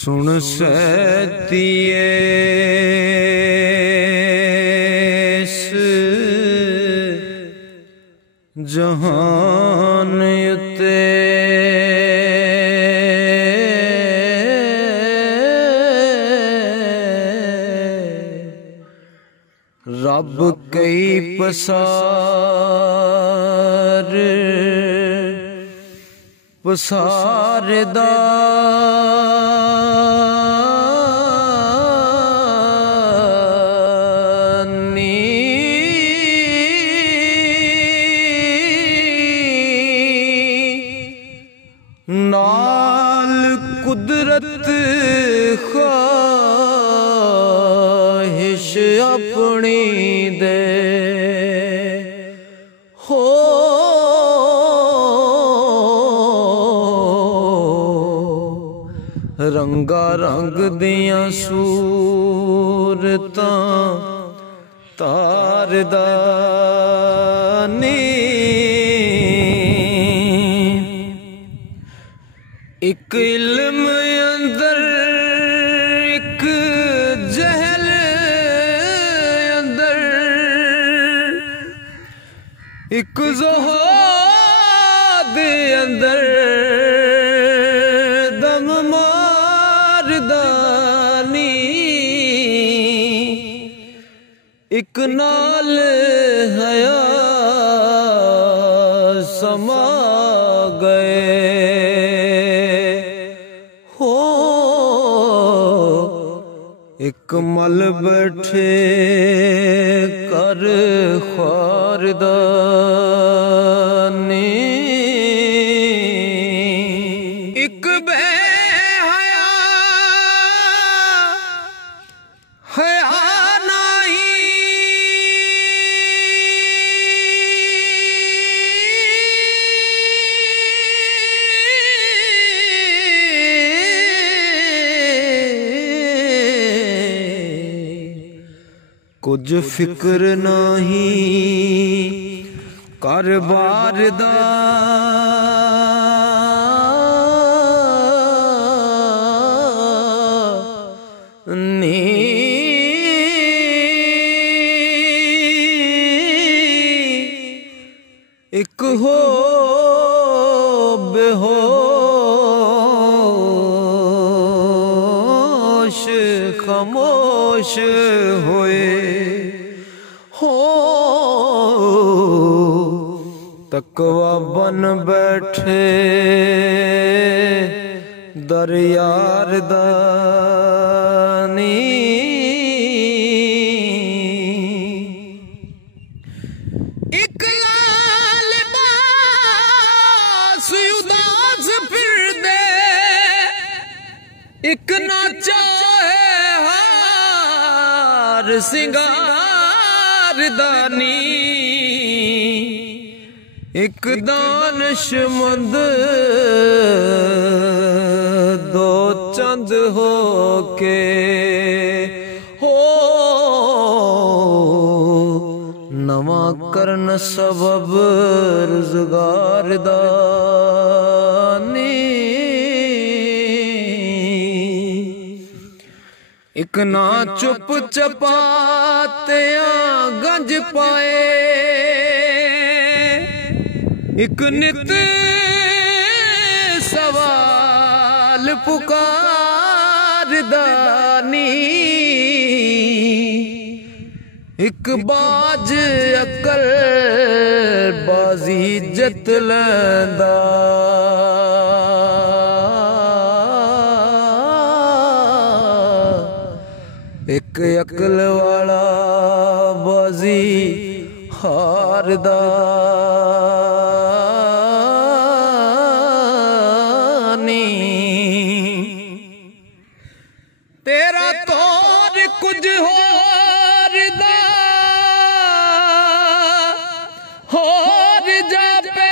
सुन सैतिए जहान उते रब कई पसारदा नाल कुदरत ख्वाहिश अपनी दे हो रंगा रंग दियां सूरतां तारदा एक इल्म अंदर एक जहल अंदर एक ज़ुहद अंदर दम मारदानी एक नाल हया समा गए एक मल बैठे कर ख्वारदानी एक बेहया हया नहीं कुछ फिक्र नहीं कारोबार दा नी एक हो बेहोश खामोश होए हो तकवा बन बैठे दरयार दानी एक लाल बास उदास फिर दे एक नाचा सिंगार दानी एक दानशमंद दो चंद हो के हो नवा करन सबब रुज़गार दानी एक ना चुप चपातियां गंज पाए एक नित सवाल पुकार दानी एक बाज अकल बाजी जत लैंदा एक अकल वाला बाजी हारदा तेरा तौर कुछ होर जापे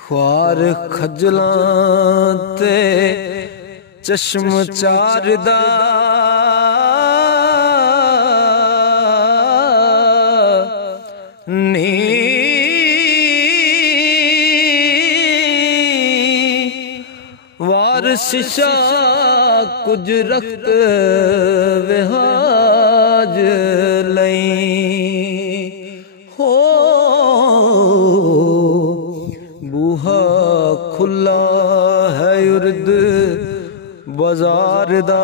ख्वार खजलां ते चश्म चारदा शीशा कुछ रखत विहाज लई हो बूहा खुला है उर्द बाजार दा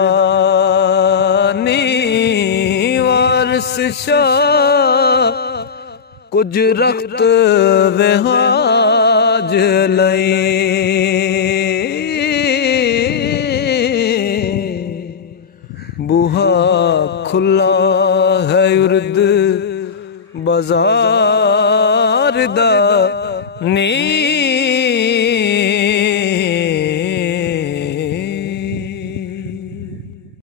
नीवार शीशा कुछ रखत विहाज लई बूहा खुला है उर्द बाजार दा नी